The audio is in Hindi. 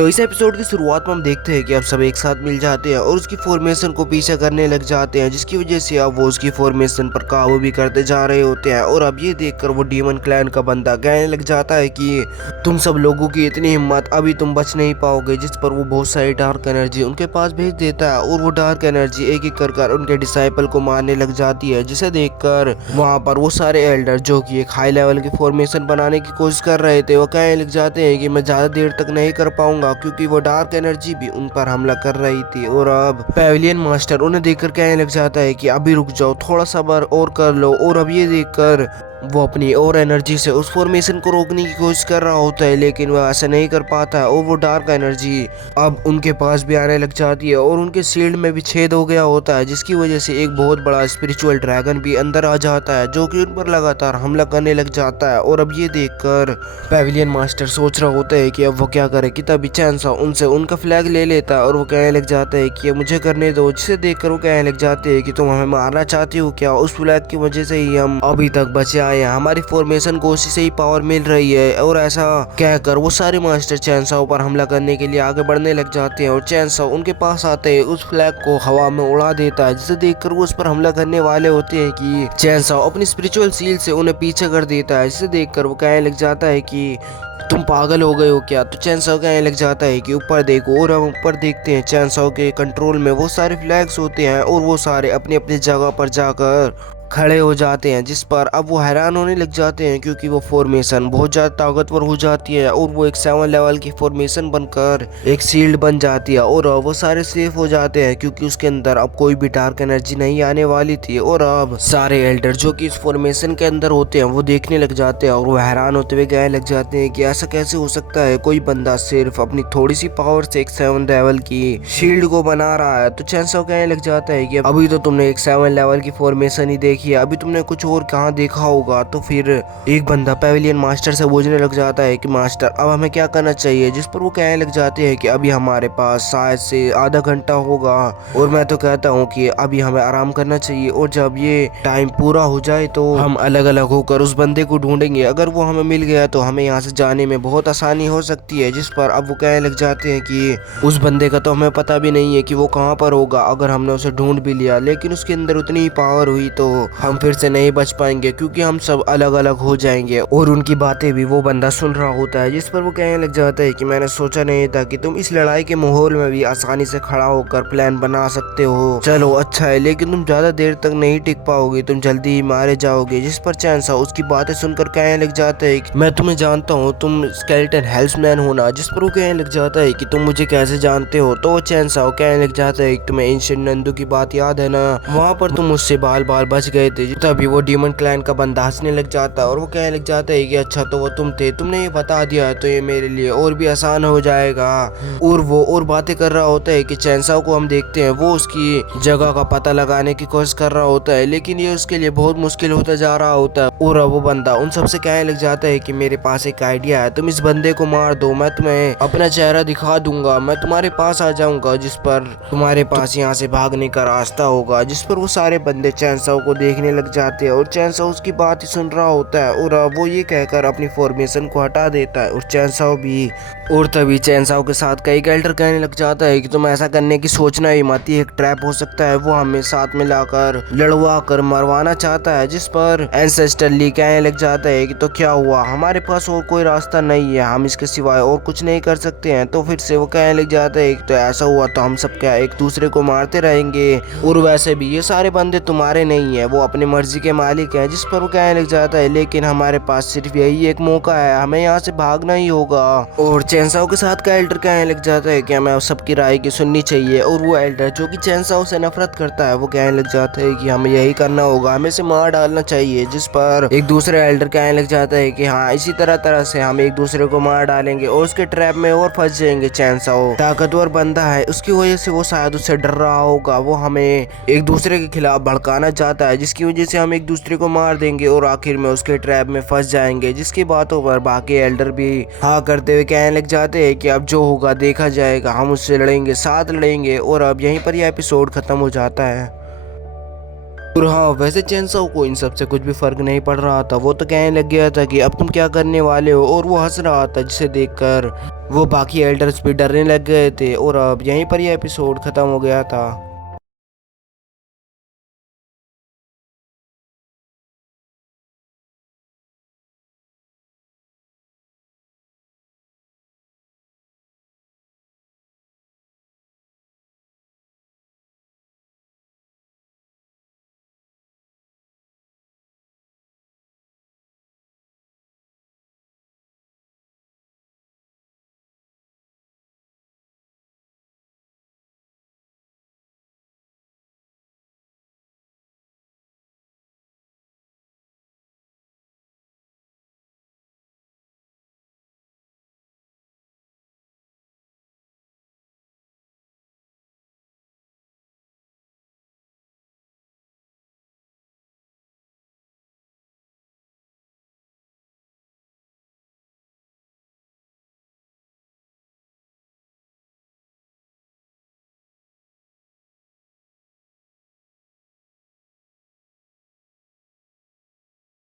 तो इस एपिसोड की शुरुआत में हम देखते हैं कि अब सब एक साथ मिल जाते हैं और उसकी फॉर्मेशन को पीछा करने लग जाते हैं, जिसकी वजह से अब वो उसकी फॉर्मेशन पर काबू भी करते जा रहे होते हैं। और अब ये देखकर वो डीमन क्लैन का बंदा कहने लग जाता है कि तुम सब लोगों की इतनी हिम्मत, अभी तुम बच नहीं पाओगे। जिस पर वो बहुत सारी डार्क एनर्जी उनके पास भेज देता है और वो डार्क एनर्जी एक एक कर उनके डिसाइपल को मारने लग जाती है, जिसे देखकर वहाँ पर वो सारे एल्डर जो कि एक हाई लेवल की फॉर्मेशन बनाने की कोशिश कर रहे थे, वो कहने लग जाते हैं कि मैं ज्यादा देर तक नहीं कर पाऊंगा, क्योंकि वो डार्क एनर्जी भी उन पर हमला कर रही थी। और अब पेविलियन मास्टर उन्हें देखकर कहने लग जाता है कि अभी रुक जाओ, थोड़ा सब्र और कर लो। और अब ये देखकर वो अपनी और एनर्जी से उस फॉर्मेशन को रोकने की कोशिश कर रहा होता है, लेकिन वह ऐसा नहीं कर पाता है। और वो डार्क एनर्जी अब उनके पास भी आने लग जाती है और उनके शील्ड में भी छेद हो गया होता है, जिसकी वजह से एक बहुत बड़ा स्पिरिचुअल ड्रैगन भी अंदर आ जाता है, जो कि उन पर लगातार हमला करने लग जाता है। और अब ये देखकर पेविलियन मास्टर सोच रहा होता है कि अब वो क्या करे, कि तभी चैंसा उनसे उनका फ्लैग ले लेता है और वो कहने लग जाता है कि मुझे करने दो। जिसे देखकर वो कहने लग जाते हैं कि तुम हमें मारना चाहती हो क्या? उस फ्लैग की वजह से ही हम अभी तक बचे आए हैं, हमारी फॉर्मेशन को उसी से ही पावर मिल रही है। और ऐसा कहकर वो सारे मास्टर चैंसाओ पर हमला करने के लिए आगे बढ़ने लग जाते हैं और चैंसा उनके पास आते हैं, उस फ्लैग को हवा में उड़ा देता है, जिसे देखकर वो उस पर हमला करने वाले होते हैं कि चैंसा अपनी स्पिरिचुअल सील से उन्हें पीछे कर देता है। जिसे देखकर वो कहने लग जाता है कि तुम पागल हो गए हो क्या? तो चैंसाओ कहने लग जाता है कि ऊपर देखो। और हम ऊपर देखते हैं चैंसाओ के कंट्रोल में वो सारे फ्लैग्स होते हैं और वो सारे अपनी अपनी जगह पर जाकर खड़े हो जाते हैं, जिस पर अब वो हैरान होने लग जाते हैं, क्योंकि वो फॉर्मेशन बहुत ज़्यादा ताकतवर हो जाती है और वो एक 7 लेवल की फॉर्मेशन बनकर एक शील्ड बन जाती है। और वो सारे सेफ हो जाते हैं, क्योंकि उसके अंदर अब कोई भी डार्क एनर्जी नहीं आने वाली थी। और अब सारे एल्डर जो कि इस फॉर्मेशन के अंदर होते हैं वो देखने लग जाते हैं और वो हैरान होते हुए कहने लग जाते हैं कि ऐसा कैसे हो सकता है, कोई बंदा सिर्फ अपनी थोड़ी सी पावर से एक 7 लेवल की शील्ड को बना रहा है। तो चैंसा कहने लग जाता है कि अभी तो तुमने एक 7 लेवल की फॉर्मेशन ही देखी, अभी तुमने कुछ और कहाँ देखा होगा। तो फिर एक बंदा पेविलियन मास्टर से पूछने लग जाता है कि मास्टर अब हमें क्या करना चाहिए? जिस पर वो कहने लग जाते हैं कि अभी हमारे पास शायद से आधा घंटा होगा और मैं तो कहता हूँ कि अभी हमें आराम करना चाहिए, और जब ये टाइम पूरा हो जाए तो हम अलग अलग होकर उस बंदे को ढूंढेंगे। अगर वो हमें मिल गया तो हमें यहाँ से जाने में बहुत आसानी हो सकती है। जिस पर अब वो कहने लग जाते हैं कि उस बंदे का तो हमें पता भी नहीं है कि वो कहाँ पर होगा, अगर हमने उसे ढूंढ भी लिया लेकिन उसके अंदर उतनी ही पावर हुई तो हम फिर से नहीं बच पाएंगे, क्योंकि हम सब अलग अलग हो जाएंगे। और उनकी बातें भी वो बंदा सुन रहा होता है, जिस पर वो कहने लग जाता है कि मैंने सोचा नहीं था कि तुम इस लड़ाई के माहौल में भी आसानी से खड़ा होकर प्लान बना सकते हो। चलो अच्छा है, लेकिन तुम ज्यादा देर तक नहीं टिक पाओगे, तुम जल्दी ही मारे जाओगे। जिस पर चैंसा उसकी बातें सुनकर कहने लग जाता है कि मैं तुम्हें जानता हूँ, तुम स्केलेटन हेल्प्समैन हो ना? जिस पर वो कहने लग जाता है कि तुम मुझे कैसे जानते हो? तो चैंसा कहने लग जाता है कि तुम्हें एंशिएंट नंदू की बात याद है ना, वहाँ पर तुम मुझसे बाल बाल बच गए थे। तभी वो डीमन क्लैन का बंदा हंसने लग जाता है और वो कहने लग जाता है कि अच्छा तो वो तुम थे, तुमने ये बता दिया है तो ये मेरे लिए और भी आसान हो जाएगा। और वो और बातें कर रहा होता है कि चैंसाओ को हम देखते हैं वो उसकी जगह का पता लगाने की कोशिश कर रहा होता है, लेकिन ये उसके लिए बहुत मुश्किल होता जा रहा होता है। और वो बंदा उन सबसे कहने लग जाता है कि मेरे पास एक आइडिया है, तुम इस बंदे को मार दो, मैं तुम्हें अपना चेहरा दिखा दूंगा, मैं तुम्हारे पास आ जाऊंगा, जिस पर तुम्हारे पास यहाँ से भागने का रास्ता होगा। जिस पर वो सारे बंदे चैंसाओ को देखने लग जाते हैं और चैंसाओ उसकी बात ही सुन रहा होता है और वो ये कहकर अपनी फॉर्मेशन को हटा देता है और चैंसाओ भी। और तभी चैंसाओ के साथ कई एल्डर कहने लग जाता है कि तुम ऐसा करने की सोचना ही मत, एक ट्रैप हो सकता है, वो हमें साथ में लाकर लड़वा कर मरवाना चाहता है। जिस पर एंसेस्टर ली कहने लग जाता है कि तो क्या हुआ, हमारे पास और कोई रास्ता नहीं है, हम इसके सिवाय और कुछ नहीं कर सकते हैं। तो फिर से वो कहने लग जाता है कि तो ऐसा हुआ तो हम सब क्या एक दूसरे को मारते रहेंगे, और वैसे भी ये सारे बंदे तुम्हारे नहीं है, वो अपनी मर्जी के मालिक हैं। जिस पर वो कहने लग जाता है लेकिन हमारे पास सिर्फ यही एक मौका है, हमें यहाँ से भागना ही होगा। और चैंसाओ के साथ का एल्डर कहने लग जाता है कि हमें सबकी राय की सुननी चाहिए, और वो एल्डर जो कि चैंसाओ से नफरत करता है वो कहने लग जाता है कि हमें यही करना होगा, हमें इसे मार डालना चाहिए। जिस पर एक दूसरे एल्डर कहने लग जाता है कि हाँ इसी तरह से हम एक दूसरे को मार डालेंगे और उसके ट्रैप में और फंस जाएंगे। चैंसाओ ताकतवर बंदा है, उसकी वजह से वो शायद उससे डर रहा होगा, वो हमें एक दूसरे के खिलाफ भड़काना चाहता है, जिसकी वजह से हम एक दूसरे को मार देंगे और आखिर में उसके ट्रैप में फंस जाएंगे। जिसकी बातों पर बाकी एल्डर भी हाँ करते हुए कहने लग जाते हैं कि अब जो होगा देखा जाएगा, हम उससे लड़ेंगे, साथ लड़ेंगे। और अब यहीं पर यह एपिसोड खत्म हो जाता है। और हाँ वैसे चैंसाओ को इन सब से कुछ भी फर्क नहीं पड़ रहा था, वो तो कहने लग गया था कि अब तुम क्या करने वाले हो, और वो हंस रहा था, जिसे देखकर वो बाकी एल्डर्स भी डरने लग गए थे और अब यहीं पर यह एपिसोड ख़त्म हो गया था।